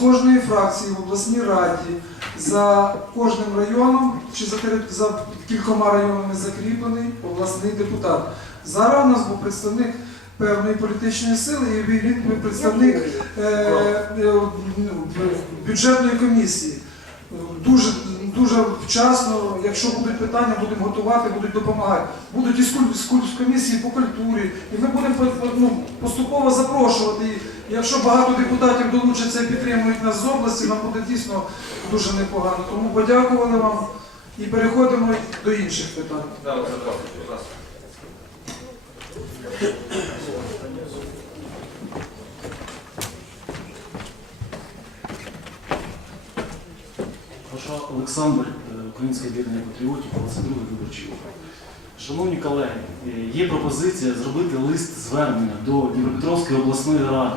кожної фракції в обласній раді за кожним районом чи за, за кількома районами закріплений обласний депутат. Зараз у нас був представник певної політичної сили, і він представник е, е, бюджетної комісії. Дуже, дуже вчасно, якщо будуть питання, будемо готувати, будуть допомагати. Будуть і з комісії по культурі, і ми будемо ну, поступово запрошувати. Якщо багато депутатів долучаться і підтримують нас з області, нам буде дійсно дуже непогано. Тому подякували вам і переходимо до інших питань. Да, Олександр будь ласка. Прошу Олександр, е, Українське об'єднання патріотів, 22 виборчий округ. Шановні колеги, е, є пропозиція зробити лист звернення до Дніпропетровської обласної ради,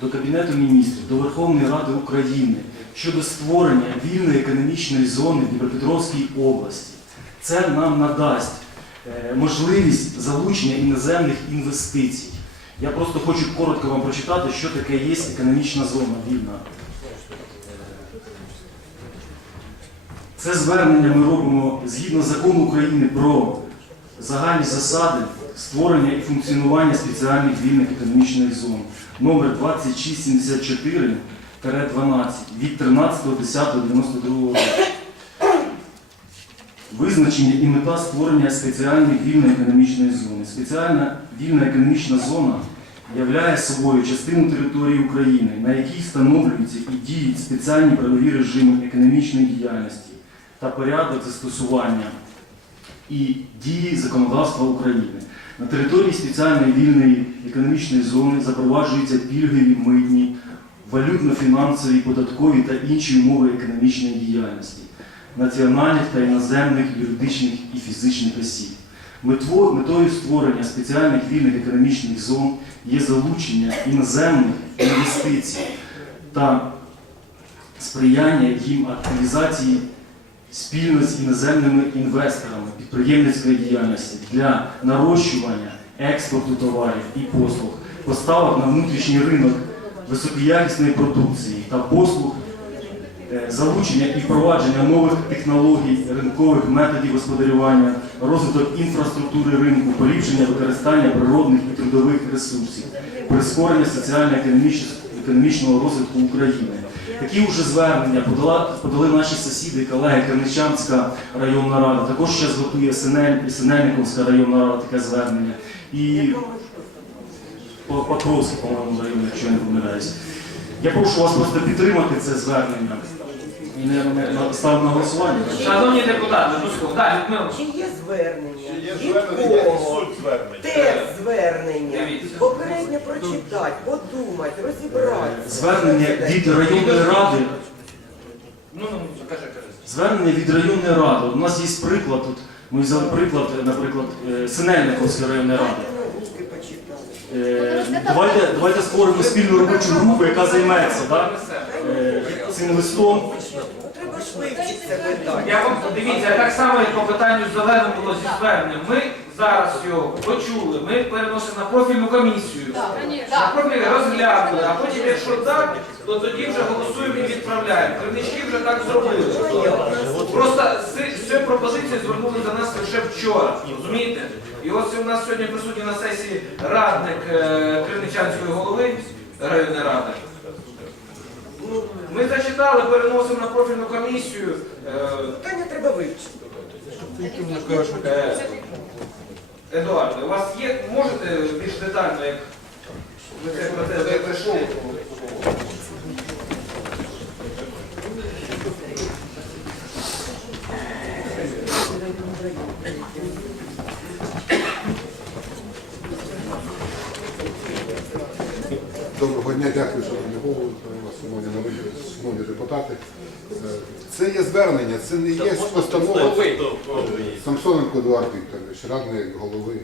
до Кабінету міністрів, до Верховної Ради України щодо створення вільної економічної зони в Дніпропетровській області. Це нам надасть е, можливість залучення іноземних інвестицій. Я просто хочу коротко вам прочитати, що таке є економічна зона вільна. Це звернення ми робимо згідно закону України про загальні засади створення і функціонування спеціальних вільних економічних зон номер 2674-12 від 13.10.92 року. Визначення і мета створення спеціальної вільної економічної зони. Спеціальна вільна економічна зона являє собою частину території України, на якій встановлюються і діють спеціальні правові режими економічної діяльності та порядок застосування і дії законодавства України. На території спеціальної вільної економічної зони запроваджуються пільгові митні, валютно-фінансові, податкові та інші умови економічної діяльності національних та іноземних юридичних і фізичних осіб. Метою створення спеціальних вільних економічних зон є залучення іноземних інвестицій та сприяння їм активізації спільно з іноземними інвесторами підприємницької діяльності для нарощування експорту товарів і послуг, поставок на внутрішній ринок високоякісної продукції та послуг, е, залучення і впровадження нових технологій, ринкових методів господарювання, розвиток інфраструктури ринку, поліпшення використання природних і трудових ресурсів, прискорення соціально-економічного розвитку України. Такі вже звернення подала, подали наші сусіди, колеги, Кремлячанська районна рада, також ще готує Синель, Синельниковська районна рада таке звернення. І По- Покровський, по-моєму, район, якщо я не помиляюсь. Я прошу вас просто підтримати це звернення. Не, не ставимо на голосування. Шановні депутати, ну да, Людмила. Чи є звернення? Чи є Від звернення, кого? суть звернення. Те звернення. Дивіться. Попередньо прочитати, подумати, розібратися. Звернення від районної ради. Ну, ну, кажи, кажи. Звернення від районної ради. У нас є приклад тут. Ми взяли приклад, наприклад, е, Синельниковської районної ради. Дайте на руки почитати. Е, Давайте, давайте створимо спільну робочу групу, яка займеться да? е, цим листом. Треба вивчити це питання. Я вам дивіться, так само як по питанню зеленим було зі зверненням. Ми зараз його почули, ми переносимо на профільну комісію. На профіль розглянули, а потім, якщо так, то тоді вже голосуємо і відправляємо. Кривнички вже так зробили. Просто з з цією пропозицією звернули до нас лише вчора. Розумієте? І ось у нас сьогодні присутній на сесії радник е, Кривничанської голови районної ради. Ми зачитали, переносимо на профільну комісію. Е, Питання треба вивчити. Е, Едуард, у вас є, можете більш детально, як ви цей процес прийшов? Доброго дня, дякую, шановні голови, шановні народні, шановні депутати. Е, Це є звернення, це не є постанова. Самсоненко Едуард Вікторович, радник голови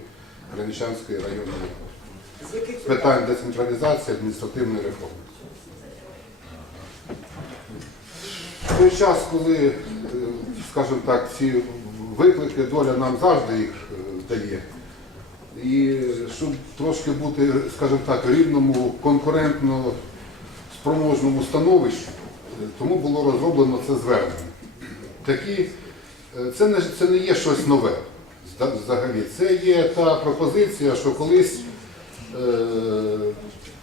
Граничанської районної ради. З питань децентралізації адміністративної реформи. В той час, коли, е, скажімо так, ці виклики, доля нам завжди їх е, дає. І щоб трошки бути, скажімо так, рівному, конкурентно спроможному становищі, е, тому було розроблено це звернення. Такі, е, це, не, це не є щось нове взагалі. Це є та пропозиція, що колись е,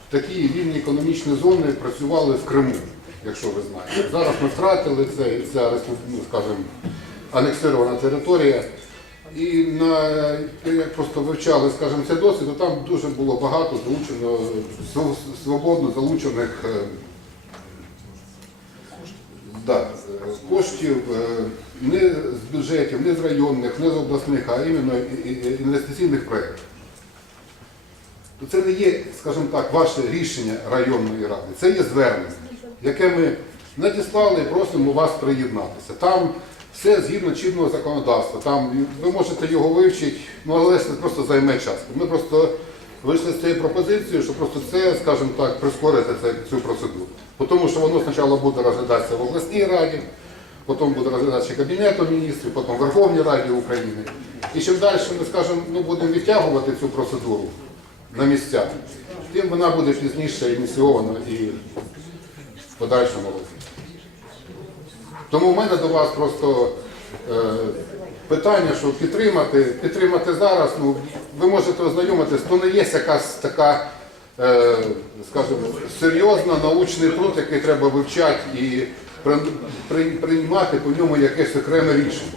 такі вільні економічні зони працювали в Криму, якщо ви знаєте. Зараз ми втратили це, ця ну, скажімо, анексирована територія. І на, як просто вивчали, скажімо, цей досвід, то там дуже було багато залучено, свободно залучених е, да, коштів е, не з бюджетів, не з районних, не з обласних, а іменно інвестиційних проєктів. То це не є, скажімо так, ваше рішення районної ради, це є звернення, яке ми надіслали і просимо вас приєднатися. Там все згідно чинного законодавства. Там ви можете його вивчити, ну але це просто займе час. Ми просто вийшли з цією пропозицією, що просто це, скажімо так, прискорити цю процедуру. Тому що воно спочатку буде розглядатися в обласній раді, потім буде розглядатися Кабінетом міністрів, потім в Верховній Раді України. І чим далі ми скажімо, ну, будемо відтягувати цю процедуру на місцях, тим вона буде пізніше ініційована і в подальшому році. Тому в мене до вас просто е, питання, що підтримати, підтримати зараз, ну, ви можете ознайомитись, то не є якась така, е, скажімо, серйозна научний труд, який треба вивчати і при, при, приймати по ньому якесь окреме рішення.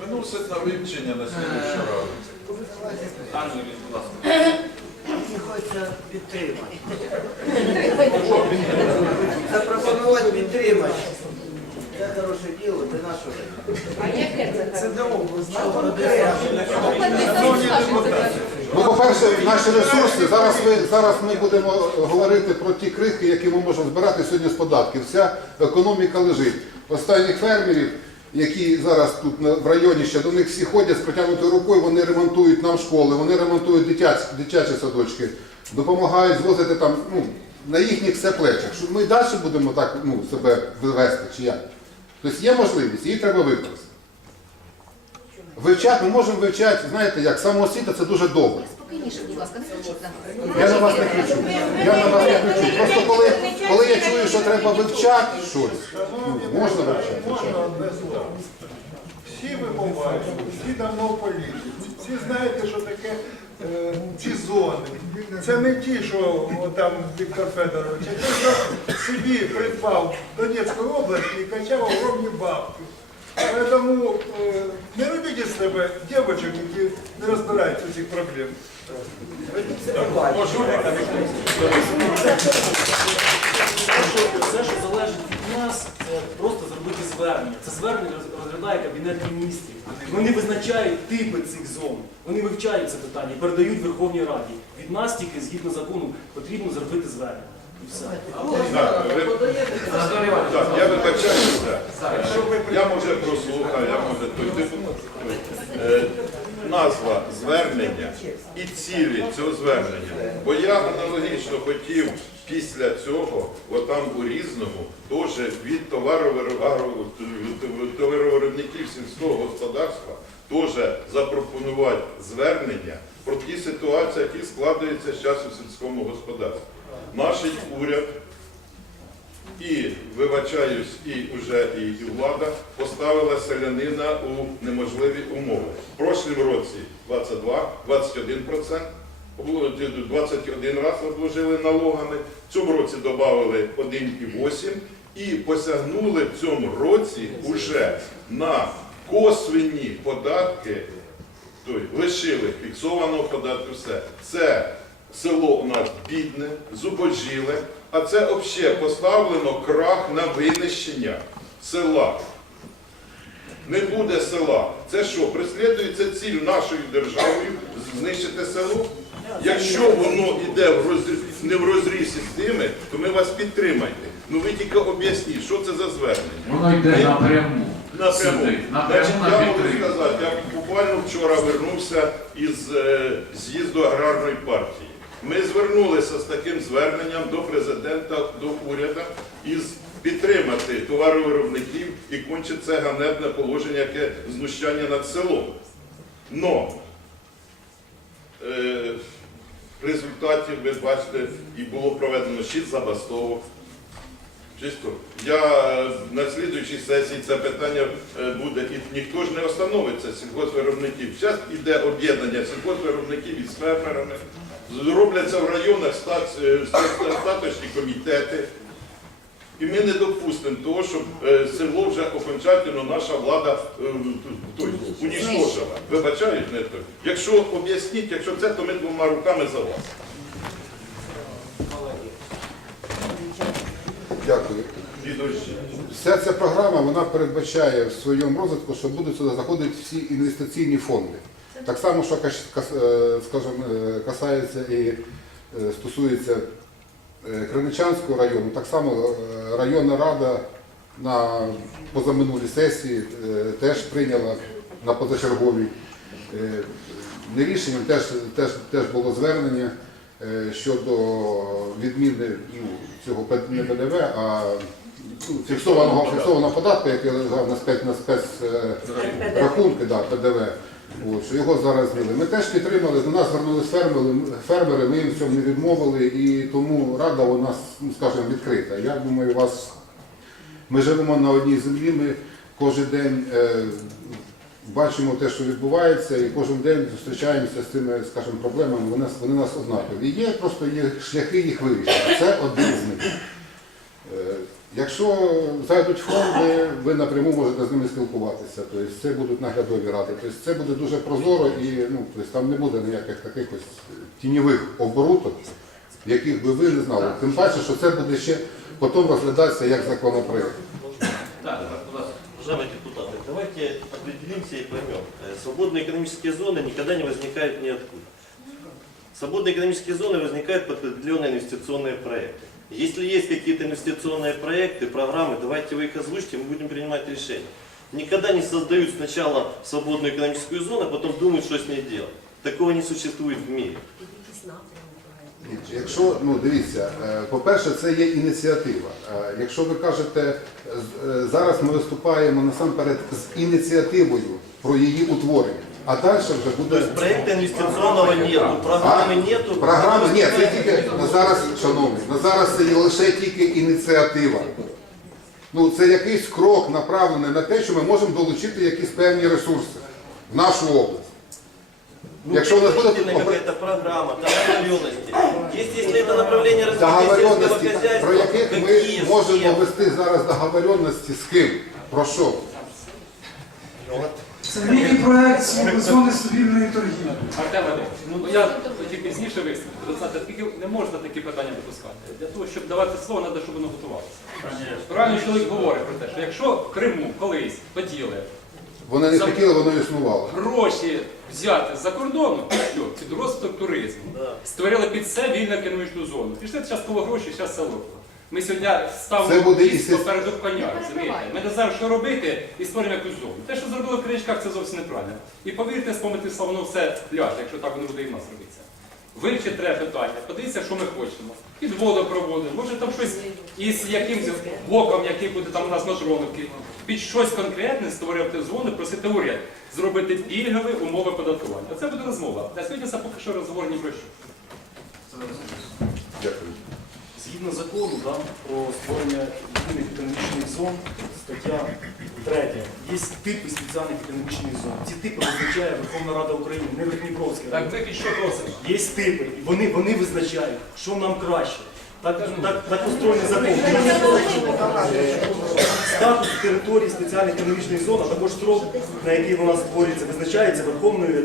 Виносить на вивчення на слідчу раду. Анжелі, будь ласка. Хочеться підтримати. Підтримати. Це хороше діло для нашого. Це для області. Ну, по-перше, наші ресурси, зараз ми, зараз ми будемо говорити про ті крихи, які ми можемо збирати сьогодні з податків. Вся економіка лежить. Останніх фермерів, які зараз тут на- в районі ще до них всі ходять з протягнутою рукою, вони ремонтують нам школи, вони ремонтують дитячі, дитячі садочки, допомагають звозити там, ну, на їхніх все плечах. Що ми далі будемо так ну, себе вивести чи як? Тобто є можливість, її треба використати. Вивчати, ми можемо вивчати, знаєте, як самоосвіта це дуже добре. Спокійніше, будь ласка, не кричіть. Я на вас не кричу. Я на вас не кричу. Просто коли, коли я чую, що треба вивчати щось, ну, можна вивчати. звичайно. Всі вимовають, всі давно в політиці. Всі знаєте, що таке ці зони. Це не ті, що о, там Віктор Федорович, а те, що собі придбав Донецьку область і качав огромні бабки. Тому е, не робіть із себе дівчинок, які не розбираються в цих проблем. Все, що залежить від нас, це просто зробити звернення. Це звернення розглядає Кабінет міністрів. Вони визначають типи цих зон. Вони вивчають це питання і передають Верховній Раді. Від нас тільки, згідно закону, потрібно зробити звернення. І все. Так, ви- так, я вибачаюся. Я може прослухав, я може той депутат. Е, Назва звернення і цілі цього звернення. Бо я аналогічно хотів після цього, отам у Різному, теж від товаровиробників сільського господарства теж запропонувати звернення про ті ситуації, які складаються зараз у сільському господарстві. Наш уряд і вибачаюсь, і вже і, влада поставила селянина у неможливі умови. В прошлім році 22, 21%, було 21 раз обложили налогами, в цьому році додали 1,8 і посягнули в цьому році уже на косвенні податки той, лишили фіксованого податку все. Це село у нас бідне, зубожіле, а це взагалі поставлено крах на винищення села. Не буде села. Це що, преслідується ціль нашою державою знищити село? Якщо воно йде в розріз, не в розрізі з тими, то ми вас підтримаємо. Ну ви тільки об'ясніть, що це за звернення. Воно йде напряму. Напряму. Сюди. Напряму Значить, на я можу підтримку. сказати, я буквально вчора вернувся із е, з'їзду аграрної партії. Ми звернулися з таким зверненням до президента, до уряду із підтримати товаровиробників і кончити це ганебне положення, яке знущання над селом. Но е, В результаті, ви бачите, і було проведено 6 забастовок. Чисто. Я е, на слідуючій сесії це питання е, буде, і ніхто ж не остановиться сільгоспвиробників. Зараз іде об'єднання сільгоспвиробників із фермерами. Зробляться в районах е, статусні комітети. І ми не допустимо того, щоб село вже окончательно наша влада той, унічтожила. Вибачають, не то. Якщо об'ясніть, якщо це, то ми двома руками за вас. Дякую. Вся ця програма вона передбачає в своєму розвитку, що будуть сюди заходити всі інвестиційні фонди. Так само, що е, скажімо, е, касається і е, стосується Криничанського району, так само районна рада на позаминулій сесії теж прийняла на позачерговій. Не рішенням теж, теж, теж було звернення щодо відміни ну, цього не ПДВ, а ну, фіксованого, фіксованого податку, який лежав на спец, на спец е, да, ПДВ. От, що його зараз зняли. Ми теж підтримали, до нас звернулись фермери, фермери, ми їм в цьому не відмовили, і тому рада у нас, ну, скажімо, відкрита. Я думаю, у вас ми живемо на одній землі, ми кожен день е, бачимо те, що відбувається, і кожен день зустрічаємося з цими, скажімо, проблемами, вони, вони нас однакові. І є просто є шляхи їх вирішення. Це один з них. Е, Якщо зайдуть фонди, ви напряму можете з ними спілкуватися. Тобто це будуть наглядові ради. Тобто це буде дуже прозоро і ну, тобто там не буде ніяких таких ось тіньових оборудок, яких би ви не знали. Тим паче, що це буде ще потім розглядатися як законопроект. Уважаемые депутаты, давайте определимся и поймем. Э, Свободные экономические зоны никогда не возникают ниоткуда. Свободные экономические зоны возникают под определенные инвестиционные проекты. Если есть какие-то инвестиционные проекты, программы, давайте вы их озвучите, мы будем принимать решения. Никогда не создают сначала свободную экономическую зону, а потом думают, что с ней делать. Такого не существует в мире. Якщо, ну дивіться, е, по-перше, це є ініціатива. Е, Якщо ви кажете, е, зараз ми виступаємо насамперед з ініціативою про її утворення, а далі вже буде. есть проекта инвестиционного нету, программы нету. Програми, ні, це тільки на зараз, шановні, на зараз це є лише тільки ініціатива. Ну, це якийсь крок направлений на те, що ми можемо долучити якісь певні ресурси в нашу область. Ну, Якщо у нас буде опре- какая-то программа, договоренности. Есть, если это направление развития сельского договоренності, хозяйства, про яких ми какие, можемо кем? вести зараз договоренності з ким? Про що? Це міні-проект зони стабільної торгівлі. Артем Вадимович, ну я хотів пізніше виступити. Ви знаєте, не можна такі питання допускати. Для того, щоб давати слово, треба, щоб воно готувалося. Правильно чоловік говорить про те, що якщо в Криму колись хотіли Вони не хотіли, воно існувало. гроші взяти з-за кордону, під що? Під розвиток туризму. Створили під це вільну економічну зону. Пішли частково гроші, зараз село. Ми сьогодні ставимо місто перед коня, розумієте? Ми не знаємо, що робити, і створюємо якусь зону. Те, що зробили в Кричках, це зовсім неправильно. І повірте, спомити воно все ляже, якщо так воно буде і в нас робитися. Вивчити треба питання, подивіться, що ми хочемо. Підводу проводимо, може там щось із якимось боком, який буде там у нас на Жроновці. Під щось конкретне створювати зону, просити уряд зробити пільгові умови податкування. Оце буде розмова. На сьогодні це поки що розговор ні про що. Дякую. Згідно закону да, про створення єдиних економічних зон, стаття 3. Є типи спеціальних економічних зон. Ці типи визначає Верховна Рада України, не Верхніпровська. Так ви під що просите? Є типи, і вони, вони визначають, що нам краще. Так, так, так устроєний закон. Статус території спеціальних економічних зон, а також строк, на який вона створюється, визначається Верховною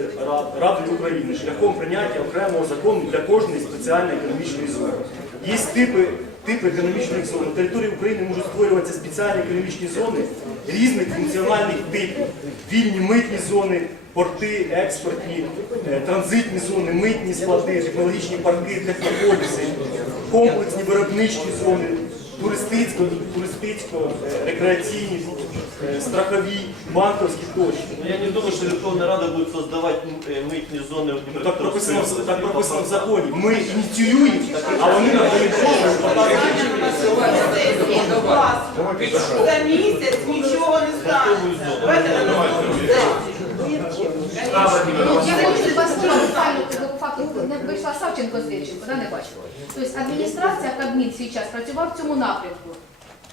Радою України шляхом прийняття окремого закону для кожної спеціальної економічної зони. Є типи, типи економічних зон. На території України можуть створюватися спеціальні економічні зони різних функціональних типів. Вільні митні зони, порти, експортні, е, транзитні зони, митні склади, технологічні парки, технополіси, комплексні виробничі зони, туристичко, туристичко, е, рекреаційні, е, страхові, банковські тощо. Но я не думаю, что Верховная Рада будет создавать м, э, мытные зоны. в Ну, Так прописано, в- так прописано в законе. законі. Ми ініціюємо, а вони надають За місяць нічого не станеться. Давайте на наступну сесію. Я хочу вас факту вийшла Савченко з Вірченко, да, не бачила. Тобто адміністрація, Кабмін свій час працював в цьому напрямку.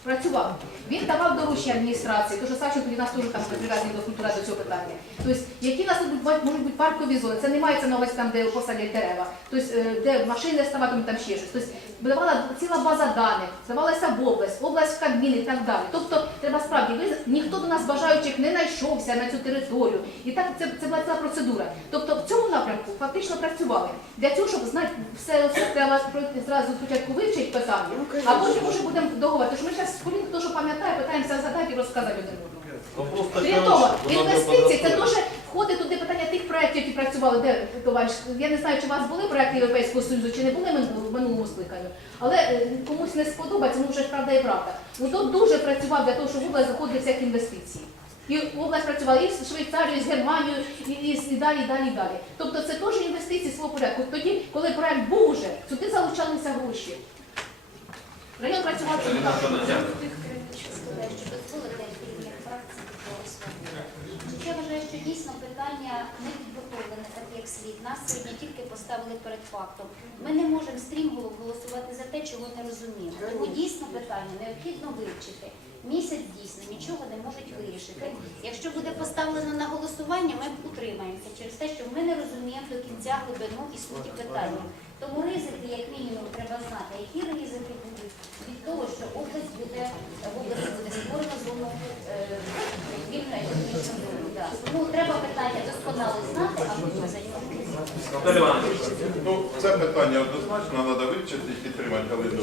Працював. Він давав доручення адміністрації, тому що Савченко від нас теж там прив'язаний до культури до цього питання. Тобто, які нас тут можуть бути паркові зони, це не мається на увазі там, де посадять дерева, тобто, е, де машини ставатимуть там ще щось. Тобто, давала ціла база даних, здавалася в область, область в Кабмін і так далі. Тобто, треба справді, ви- ніхто до нас бажаючих не знайшовся на цю територію. І так це, це була ціла процедура. Тобто, в цьому напрямку фактично працювали. Для цього, щоб знати все, все треба зразу спочатку вивчити питання, а потім вже будемо договорити. Тому що ми зараз спорідно, хто що пам'ятає, питаємося згадати і розказати один одному. Вопрос Крім інвестиції це подготовить. теж входить туди питання тих проєктів, які працювали, де товариш. Я не знаю, чи у вас були проєкти Європейського Союзу, чи не були в минулому скликанні. Але е, комусь не сподобається, ну вже ж правда і правда. Ну тут дуже працював для того, щоб в область заходили всякі інвестиції. І область працювала і з Швейцарією, і з Германією, і, і, і далі, і далі, і далі. Тобто це теж інвестиції свого порядку. Тоді, коли проєкт був уже, сюди залучалися гроші. Район працював цим Ірина що керівник фракції проголосувати. Я вважаю, що дійсно питання не підготовлене так, як слід. Нас сьогодні тільки поставили перед фактом. Ми не можемо стрімголов голосувати за те, чого не розуміємо. Тому дійсно питання необхідно вивчити. Місяць дійсно нічого не можуть вирішити. Якщо буде поставлено на голосування, ми утримаємося через те, що ми не розуміємо до кінця глибину і суті питання. Тому ризики, як мінімум, треба знати, які ризики будуть від того, що область буде в області буде створена зону е, вільної економічної зони. Тому треба питання досконало знати, а потім займатися. Ну, це питання однозначно треба вивчити і підтримати Галину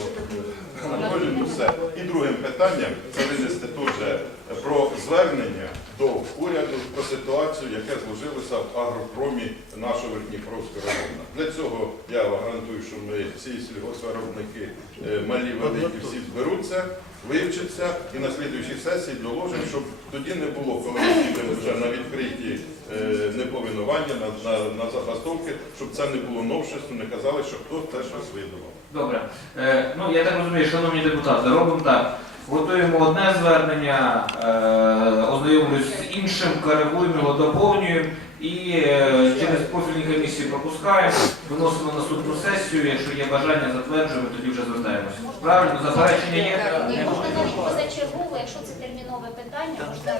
Анатоліївну. Все. І другим питанням це винести теж про звернення до уряду про ситуацію, яка зложилася в агропромі нашого Верхніпровського району. Для цього я гарантую, що ми всі сільгоспвиробники, е, малі великі, всі зберуться, вивчаться і на слідуючій сесії доложимо, щоб тоді не було, коли ми вже на відкриті е, неповинування, на, на, на забастовки, щоб це не було новшеством, не казали, що хтось те щось видавав. Добре. Е, ну, я так розумію, шановні депутати, робимо так. Готуємо одне звернення, е, ознайомлюсь з іншим, коригуємо його, доповнюємо і е, через профільні комісії пропускаємо, виносимо на наступну сесію. Якщо є бажання, затверджуємо, тоді вже звертаємося. Правильно, заперечення є? Ні, можна навіть позачергово, якщо це термінове питання, можна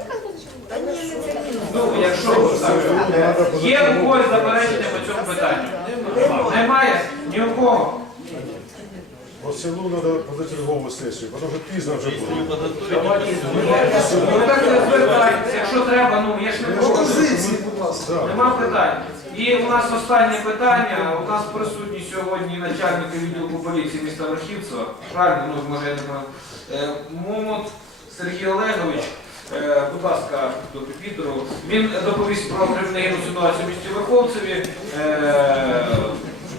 Ну, якщо так. Є у когось заперечення по цьому питанню? Немає? Ні у кого? По селу треба позачергову сесію, тому що пізно вже буде. Ну так не звертайтеся, якщо треба, ну я ж не проти. Пропозиції. Нема питань. І у нас останнє питання. У нас присутній сьогодні начальник відділку поліції міста Верхівцева. Правильно, ну може я не знаю. Е, Момот Сергій Олегович. Е, Будь ласка, до Пітеру. Він доповість про кримінальну ситуацію в місті Верховцеві. Е,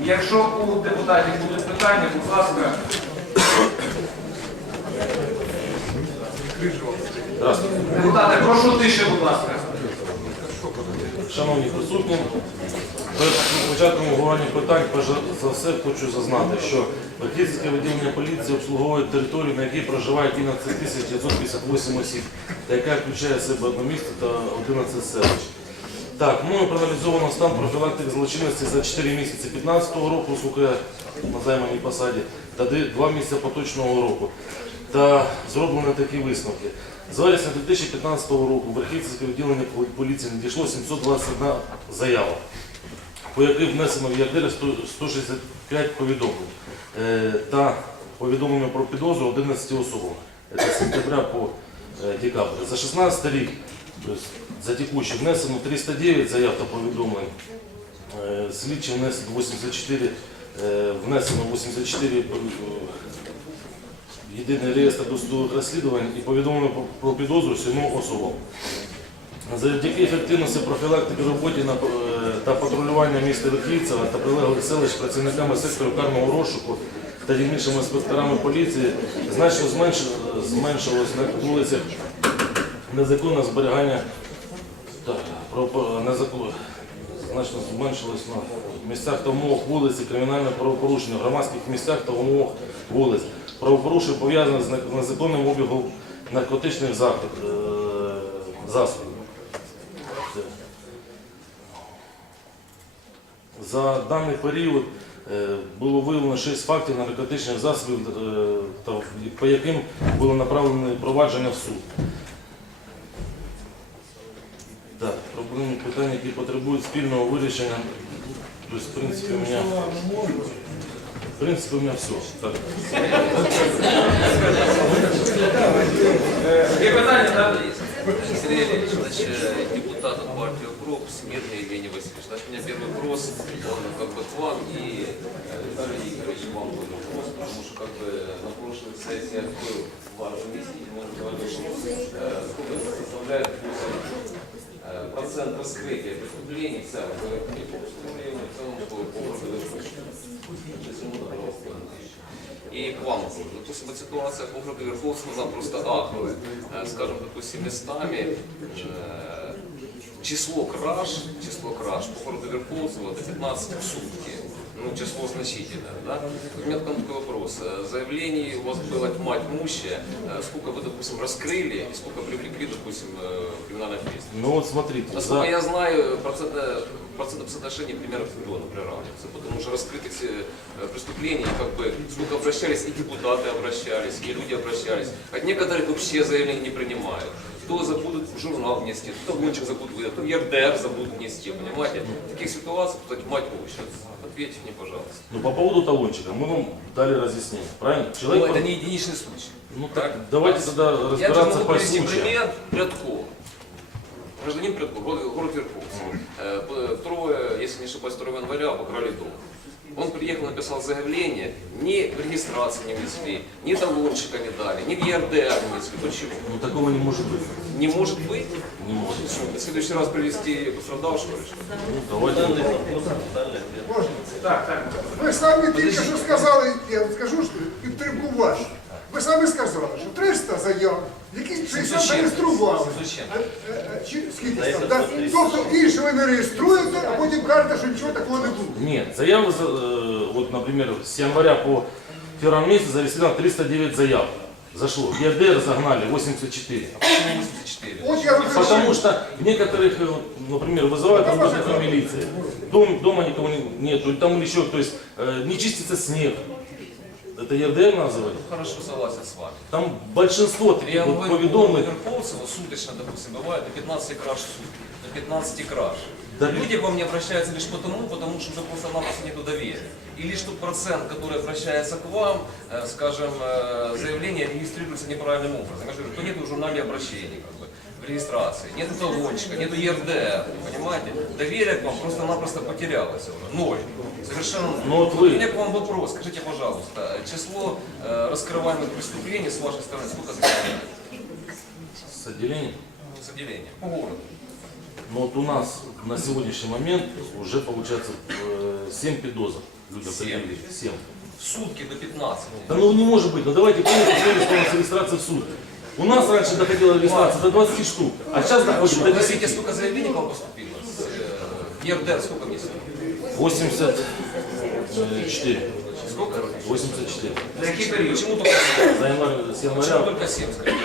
Якщо у депутатів будуть питання, будь ласка. Депутати, прошу тише, будь ласка. Шановні присутні, перед початком обговорення питань, перш за все хочу зазнати, що Бахівське відділення поліції обслуговує територію, на якій проживає 11 тисяч 958 осіб, та яка включає в себе одне місто та 11 селищ. Так, мною проаналізовано стан профілактики злочинності за 4 місяці 2015 року, скільки на займаній посаді, та 2 місяці поточного року. Та зроблені такі висновки. З вересня 2015 року в Верхівське відділення поліції надійшло 721 заява, по яких внесено в ЄРДР 165 повідомлень е, та повідомлення про підозру 11 особам. З сентября по е, декабрь. За 16 рік за текущий внесено 309 заяв та повідомлень. Е, Слідчі внесено 84, е, внесено 84 е, єдиний реєстр досудових розслідувань і повідомлено про- підозру сьомом особам. Завдяки ефективності профілактики роботи е, та патрулювання міста Верхівцева та прилеглих селищ працівниками сектору карного розшуку та дільничними інспекторами поліції значно зменшилось на вулицях незаконне зберігання значно зменшилось на місцях та умовах вулиці кримінальне правопорушення в громадських місцях та умовах вулиць. Правопорушення пов'язане з незаконним обігом наркотичних засобів. е. За даний період е, було виявлено 6 фактів наркотичних засобів, е, по яким було направлено провадження в суд. Так, проблемні питання, які потребують спільного вирішення. Тобто, в принципі, у мене, в принципі, у мене все. Так. Є питання, так? Сергей Олегович, значит, э, депутат от партии УКРОП, Смирный Евгений Васильевич. Значит, у меня первый вопрос, он как бы к вам и э, Виталий Игоревич, вам тоже вопрос, потому что как бы на прошлых сессиях был в вашем месте, мы говорили, что э, сколько это составляет э, процент раскрытия преступлений в целом, говорят, не по преступлению, в целом по по городу Верховье. Почему-то, пожалуйста, к вам вопрос. Допустим, по городу Верховського вона просто аховая. Э, допустимо, містами э, число краж, число краж по городу Верховського до 15 в. Ну, число значительное, да? У меня такой вопрос. Э, Заявлений у вас было тьма тьмущая. Э, Сколько вы, допустим, раскрыли и сколько привлекли, допустим, э, в криминальное ответственность? Ну вот смотрите, Насколько за- я знаю, процентное, процентное соотношение примерно к миллиону приравнивается, потому что раскрытых э, преступлений, как бы, сколько обращались, и депутаты обращались, и люди обращались. От некоторых вообще заявления не принимают. Кто забудут в журнал внести, кто гонщик забудут выдать, кто в ЕРДР забудут внести, понимаете? В таких ситуациях, кстати, мать Божья, сейчас ответьте мне, пожалуйста. ну, по поводу талончика мы вам дали разъяснение, правильно? Ну, Человек это по- не единичный случай. Ну так, давайте тогда Я разбираться же могу по привести случаю. пример Прядков. Гражданин Прядков, город, город Верховцево. Э, п- 2, если не ошибаюсь, 2 января обокрали дом. Он приехал, написал заявление, ни в регистрации не внесли, ни талончика не дали, ни в ЕРДР не внесли. Почему? Ну такого не может быть. Не может быть? Не может. Что, в следующий раз привести пострадавшего лишь? что? Ну, давайте. Так, так. Ви самі тільки що сказали, я вам скажу що підтримку вашу. Ви самі сказали, що 300 заяв, які 60 Зачем? зареєстрували. Зачем? А, е, е, чи скільки там, да? Тобто інші ви не реєструєте, а потім кажете, що нічого такого не було. Нет, заявы, за- э, вот, например, с января по февраль месяц зарегистрировано 309 заяв. Зашло. В ЕРДР загнали 84. 84. От я вам кажу, Потому что в некоторых, э, вот, например, вызывают работников милиции. Дом, дома никого не- нету, или там еще, то есть э, не чистится снег. Это ЕРДР называют? Хорошо, согласен с вами. Там большинство таких Я вот говорю, по поведомлений. Верховцева суточно, допустим, бывает до 15 краж в сутки, до 15 краж. Да Люди к вам не обращаются лишь потому, потому что уже просто-напросто нету доверия. И лишь тот процент, который обращается к вам, э, скажем, э, заявление регистрируется неправильным образом. Я же говорю, то нету в журнале обращений, как бы, В регистрации, нету талончика, нету ЕРДР, понимаете? Доверие к вам просто-напросто потерялось уже, ноль. Совершенно ноль. Ну вот вы- У меня к вам вопрос, скажите, пожалуйста, число э, раскрываемых преступлений с вашей стороны сколько составляет? С отделением. С отделения? По городу. Но вот у нас на сегодняшний момент уже получается 7 педозов людям Семь. предъявили. 7. В сутки до 15. Да ну не может быть, ну давайте помните, что у нас регистрация в суд. У нас раньше доходила регистрация до 20 штук, а сейчас доходит до Подождите, 10. сколько заявлений вам поступило? С, э, ЕРДР сколько внесли? 84. Сколько? 84. За який період? Почему только 7? За январь, с Почему января. только 7, скажите?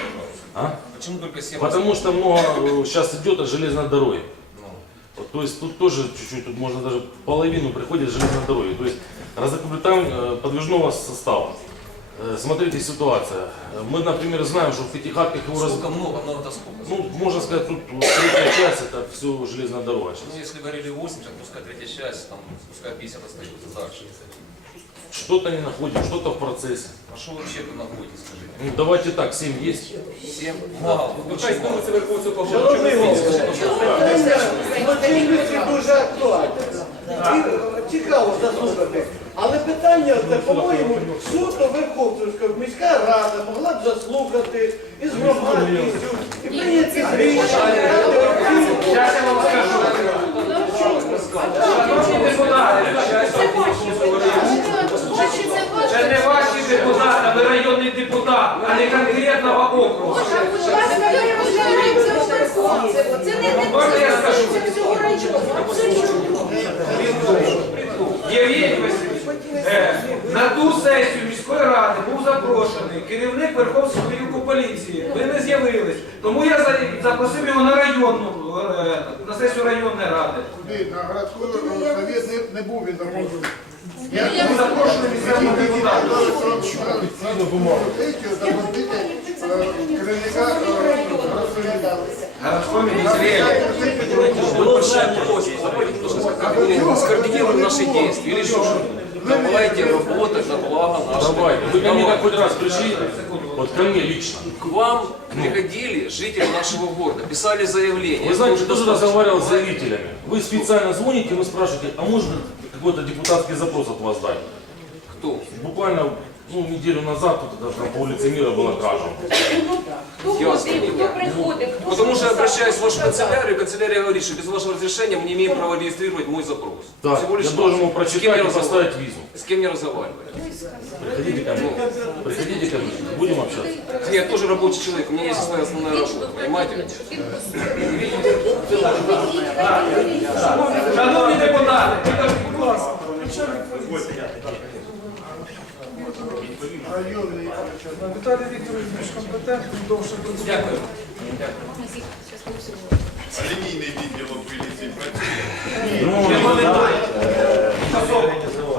А? Почему только 7? Потому что много сейчас идет от железной дороги. Ну, То есть тут тоже чуть-чуть, тут можно даже половину приходит железной дороги. То есть разокуплетаем э, подвижного состава. Э, Смотрите ситуация. Э, Мы, например, знаем, что в Пятихатках его раз... Сколько много, много это сколько? Ну, можно сказать, тут вот третья часть это все железная дорога сейчас. Ну, если говорили 80, пускай третья часть, там, пускай 50 остается дальше. Что-то не находим, что-то в процессе. А что вы вообще тут находитесь, скажите? Ну, давайте так, 7 есть. 7? Мало. Очень мало. Шановний голово, питання злочинності дуже актуальне. І Цікаво заслухати. Але питання, це, по-моєму, суто Верховцівська міська рада могла б заслухати із громадністю і прийняти рішення. Зараз я вам скажу. Шановні депутати, це не ваші депутати, а ви районний депутат, а не конкретного округу. Можна я скажу? Євгеній Васильович, е, на ту сесію міської ради був запрошений керівник Верховського відділку поліції. Ви не з'явились. Тому я запросив його на районну е, на сесію районної ради. Куди? На городську совет не, не був він. Ми запрошуємо місцевого депутата. Надо бумагу. Керівника Городської немножко скоординируем наши действия. Или что, давайте работать на благо нашего. Давайте. Вы ко мне Давайте. хоть раз пришли, вот ко мне лично. К вам приходили жители нашего города, писали заявления. Вы знаете, Это кто уже же достаточно. разговаривал с заявителями? Вы специально звоните, вы спрашиваете, а можно какой-то депутатский запрос от вас дать? Кто? Буквально ну, неделю назад тут даже по улице Мира была кража. Ясно. Потому что я обращаюсь в вашу канцелярию, канцелярия говорит, что без вашего разрешения мы не имеем права регистрировать мой запрос. Да, Всего лишь я должен его с кем прочитать я и разговариваю? поставить визу. С кем не разговариваю? Приходите ко мне. Приходите ко мне. Будем общаться. Я тоже рабочий человек, у меня есть своя основная работа, понимаете? Шановні депутати, підождіть, Віталій Вікторович більш компетентний, довше буде. Дякую. А лінійний відділок поліції працює. Ну,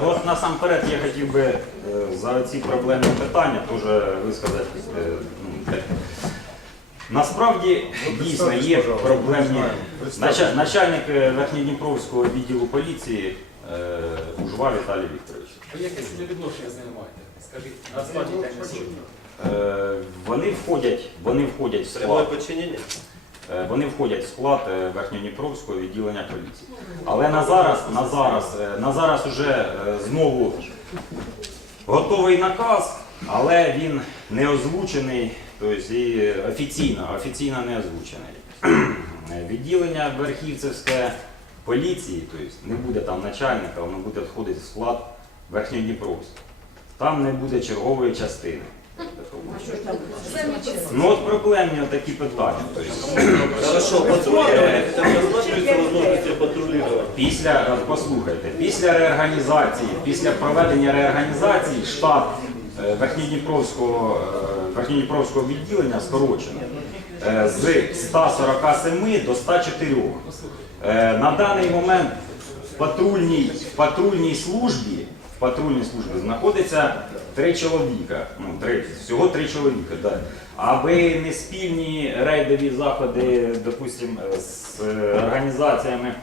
от насамперед я хотів би е, за ці проблемні питання теж висказати. е, ну, те. Насправді дійсно є проблемні. Нача- Начальник е, Верхньодніпровського відділу поліції е, Ужва Віталій Вікторович. Яке відношення з ним назвати Е, Вони входять, вони входять в Прямое склад. подчинение? Е, Вони входять в склад е, Верхньодніпровського відділення поліції. Але на зараз, на зараз, е, на зараз уже е, знову готовий наказ, але він не озвучений, тобто і офіційно, офіційно не озвучений. Е, Відділення Верхівцевське поліції, тобто не буде там начальника, воно буде входити в склад Верхньодніпровського. Там не буде чергової частини. Ну от проблемні такі питання. Хорошо, возможность патрулировать. Після е, послухайте, після реорганізації, після проведення реорганізації штат е, Верхньодніпровського е, Верхньодніпровського відділення скорочено е, з 147 до 104. Е, На даний момент в патрульній, в патрульній службі патрульній службі знаходиться три чоловіка. Ну, три, всього три чоловіка. Да. Аби не спільні рейдові заходи, допустим, е, з організаціями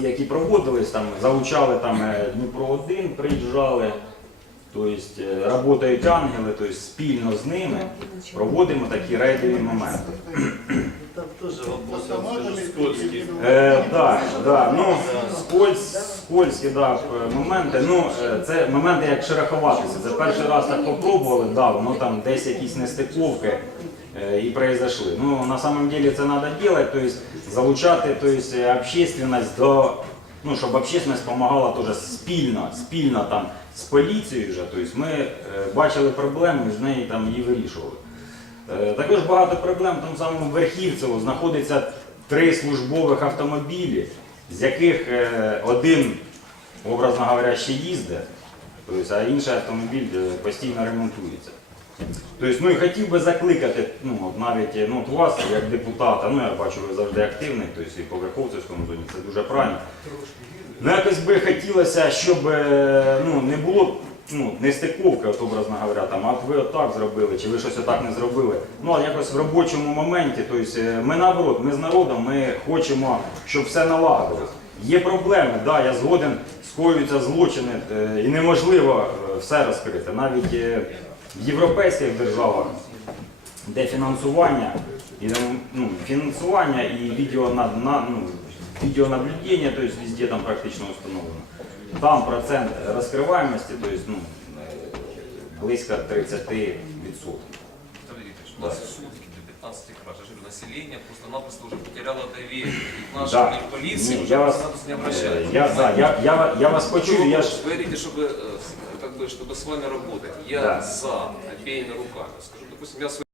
які проводились, там, залучали там е, Дніпро 1 приїжджали, тобто е, працюють ангели, тобто спільно з ними проводимо такі рейдові моменти. Там тоже вопрос, скользкий. Е, да, да, ну, скользь, скользкі да, моменти. Ну, е, це моменти як шероховатися. Це перший раз так попробували, да, воно там десь якісь нестиковки е, і произошли. Ну, на самом деле це треба робити, тобто залучати тобто, общественность до, ну, щоб общественность допомагала теж спільно, спільно там з поліцією вже. Тобто ми е, бачили проблему і з нею там її вирішували. Е, Також багато проблем тому самому Верхівцево знаходиться три службових автомобілі, з яких е, один, образно говоря, ще їздить, тобто, а інший автомобіль е, постійно ремонтується. Тобто, ну і хотів би закликати, ну навіть е, ну, от вас, як депутата, ну я бачу, ви завжди активний, тобто і по Верховцевському зоні, це дуже правильно. Ну якось би хотілося, щоб ну, не було ну, не стиковка, от, образно говоря, там, а ви отак зробили, чи ви щось отак не зробили. Ну, а якось в робочому моменті, тобто, ми наоборот, ми з народом, ми хочемо, щоб все налагодилось. Є проблеми, да, я згоден, скоюються злочини, е, і неможливо е, все розкрити. Навіть в європейських державах, де фінансування, і, ну, фінансування і ну, відеонаблюдення, то есть везде там практично установлено. Там процент розкриваємості, то есть, ну, е, близько 30%. Виталий Викторович, у нас сутки до 15 краж. Я же говорю, население просто-напросто уже потеряло доверие к нашей Да. к полиции, Не, уже я вас- статус не обращается. Е, Я, да, я, я, я вас почую, я ж Вы говорите, чтобы, э, с- как бы, чтобы с вами работать. Я Да. за обеими руками. Скажу, допустим, я свой